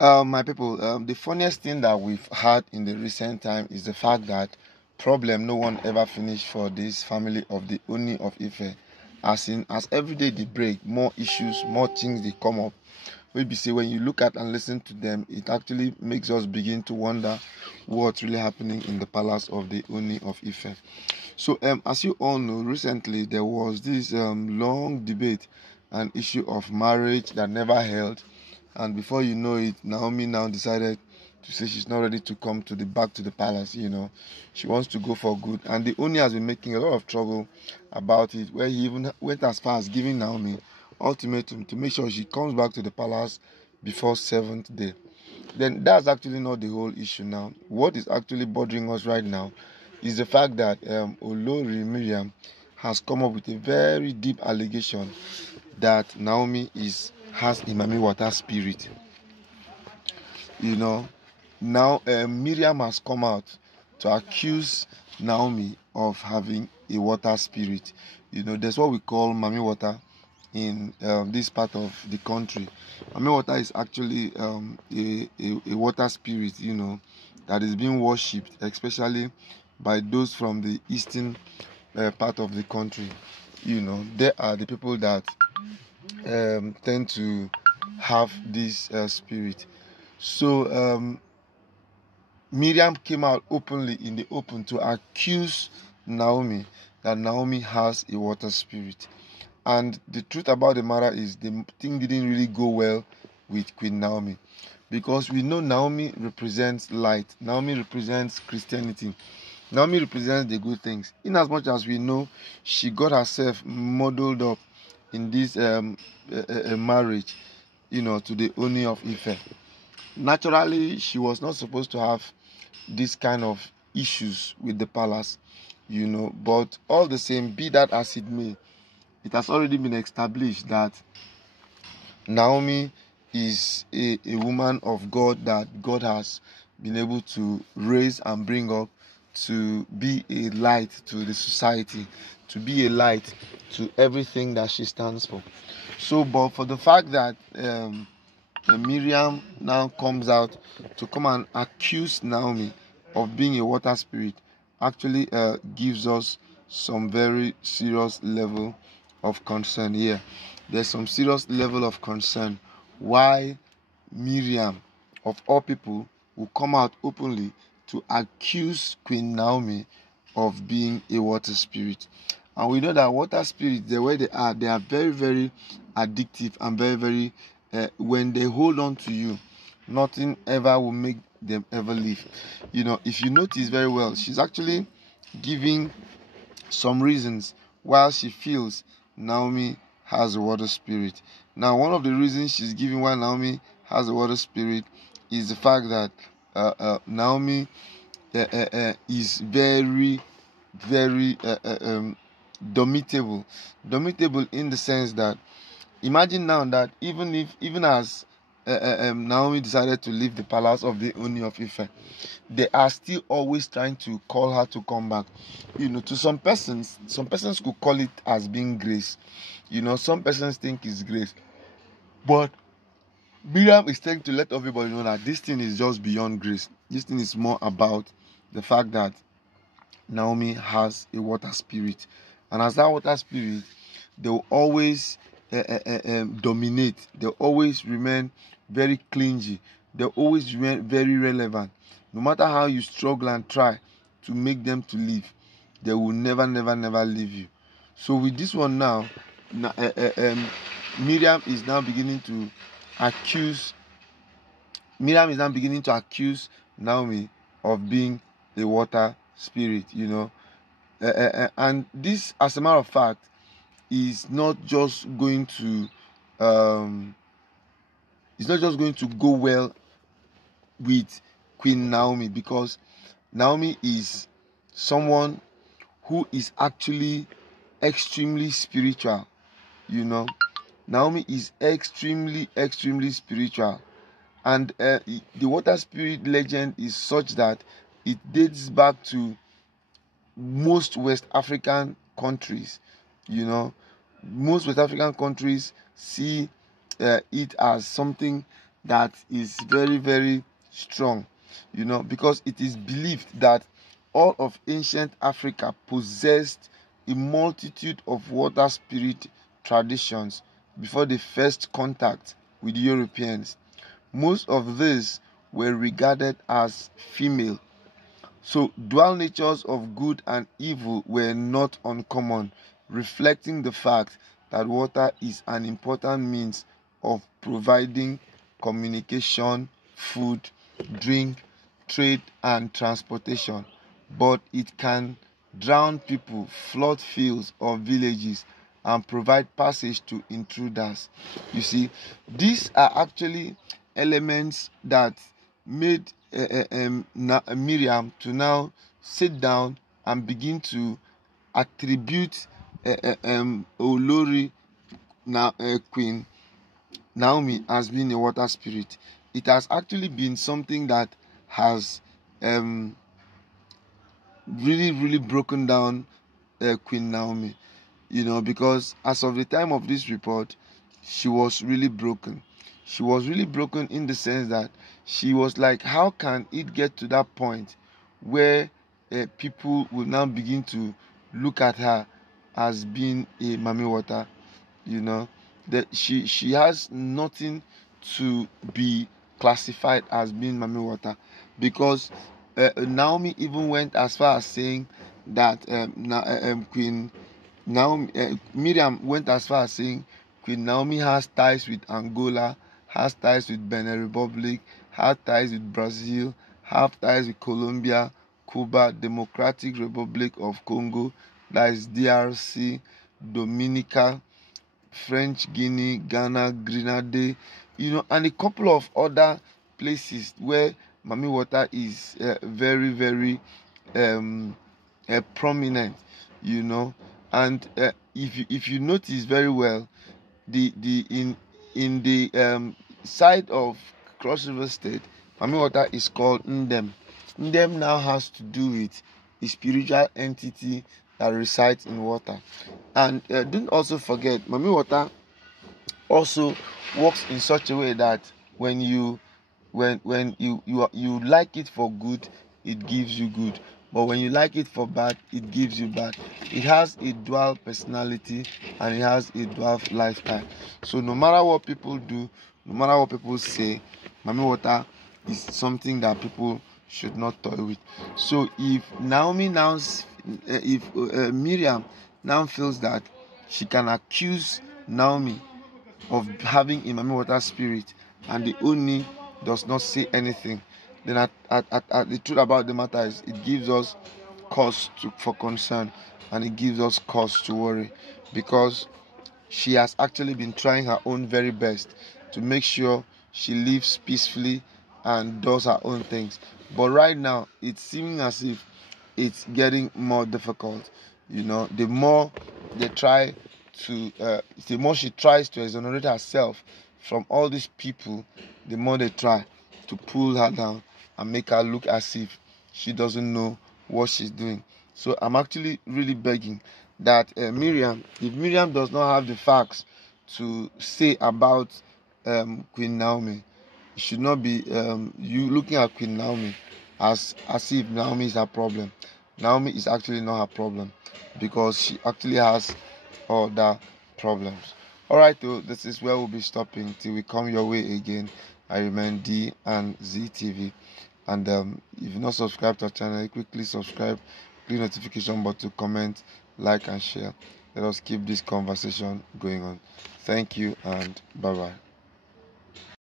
My people, the funniest thing that we've had in the recent time is the fact that problem no one ever finished for this family of the Ooni of Ife. As every day they break, more issues, more things they come up. Maybe say when you look at and listen to them, it actually makes us begin to wonder what's really happening in the palace of the Ooni of Ife. So, as you all know, recently there was this long debate, an issue of marriage that never held, and before you know it, Naomi now decided to say she's not ready to come to the back to the palace. She wants to go for good, and the Ooni has been making a lot of trouble about it, where he even went as far as giving Naomi ultimatum to make sure she comes back to the palace before seventh day. Then that's actually not the whole issue now. What is actually bothering us right now is the fact that Olori Miriam has come up with a very deep allegation that Naomi has Imami water spirit. Now Miriam has come out to accuse Naomi of having a water spirit. There's what we call Mami water in this part of the country. Mami water is actually a water spirit, that is being worshipped, especially by those from the eastern part of the country. They are the people that tend to have this spirit. So Miriam came out openly in the open to accuse Naomi that Naomi has a water spirit. And the truth about the matter is the thing didn't really go well with Queen Naomi, because we know Naomi represents light. Naomi represents Christianity. Naomi represents the good things. In as much as we know she got herself modeled up in this marriage, to the Ooni of Ife. Naturally, she was not supposed to have this kind of issues with the palace, but all the same, be that as it may, it has already been established that Naomi is a woman of God that God has been able to raise and bring up to be a light to the society, to be a light to everything that she stands for. So, but for the fact that Miriam now comes out to come and accuse Naomi of being a water spirit, actually gives us some very serious level of concern here. There's some serious level of concern why Miriam, of all people, will come out openly to accuse Queen Naomi of being a water spirit. And we know that water spirits, the way they are very, very addictive and very, very, when they hold on to you, nothing ever will make them ever leave. If you notice very well, she's actually giving some reasons why she feels Naomi has a water spirit. Now, one of the reasons she's giving why Naomi has a water spirit is the fact that Naomi is very, very domitable. Domitable in the sense that, imagine now that even as Naomi decided to leave the palace of the Ooni of Ife, they are still always trying to call her to come back. To some persons could call it as being grace. Some persons think it's grace. But Miriam is trying to let everybody know that this thing is just beyond grace. This thing is more about the fact that Naomi has a water spirit. And as that water spirit, they will always dominate. They'll always remain very clingy. They'll always remain very relevant. No matter how you struggle and try to make them to leave, they will never, never, never leave you. So with this one now, Miriam is now beginning to accuse Naomi of being a water spirit, and this, as a matter of fact, is not just going to go well with Queen Naomi, because Naomi is someone who is actually extremely spiritual. Naomi is extremely, extremely spiritual. And the water spirit legend is such that it dates back to most West African countries. Most West African countries see it as something that is very, very strong, because it is believed that all of ancient Africa possessed a multitude of water spirit traditions before the first contact with Europeans. Most of these were regarded as female. So, dual natures of good and evil were not uncommon, reflecting the fact that water is an important means of providing communication, food, drink, trade, and transportation. But it can drown people, flood fields or villages, and provide passage to intruders. You see, these are actually elements that made Miriam to now sit down and begin to attribute Olori, Queen Naomi, as being a water spirit. It has actually been something that has really, really broken down Queen Naomi, because as of the time of this report, she was really broken. She was really broken in the sense that she was like, how can it get to that point where people will now begin to look at her as being a Mami water? That she has nothing to be classified as being Mami water, because Naomi even went as far as saying that Queen Naomi, Miriam went as far as saying Queen Naomi has ties with Angola, has ties with Benin Republic, has ties with Brazil, has ties with Colombia, Cuba, Democratic Republic of Congo, that is DRC, Dominica, French Guinea, Ghana, Grenada, and a couple of other places where Mami water is very, very prominent, and if you notice very well, the in the side of Cross River State, Mami water is called Ndem. Ndem now has to do with a spiritual entity that resides in water. And don't also forget, Mami water also works in such a way that when you like it for good, it gives you good, but when you like it for bad, it gives you bad. It has a dual personality and it has a dual lifestyle. So no matter what people do, no matter what people say, Mami water is something that people should not toy with. So if Miriam now feels that she can accuse Naomi of having a Mami water spirit, and the Ooni does not say anything, then the truth about the matter is it gives us cause for concern, and it gives us cause to worry, because she has actually been trying her own very best to make sure she lives peacefully and does her own things. But right now, it's seeming as if it's getting more difficult. The more they try to, the more she tries to exonerate herself from all these people, the more they try to pull her down and make her look as if she doesn't know what she's doing. So I'm actually really begging that Miriam, if Miriam does not have the facts to say about Queen Naomi, it should not be you looking at Queen Naomi as if Naomi is her problem. Naomi is actually not her problem, because she actually has other problems. Alright, though, this is where we'll be stopping till we come your way again. I remain D and Z TV. And if you're not subscribed to our channel, quickly subscribe, click notification button, comment, like, and share. Let us keep this conversation going on. Thank you and bye bye.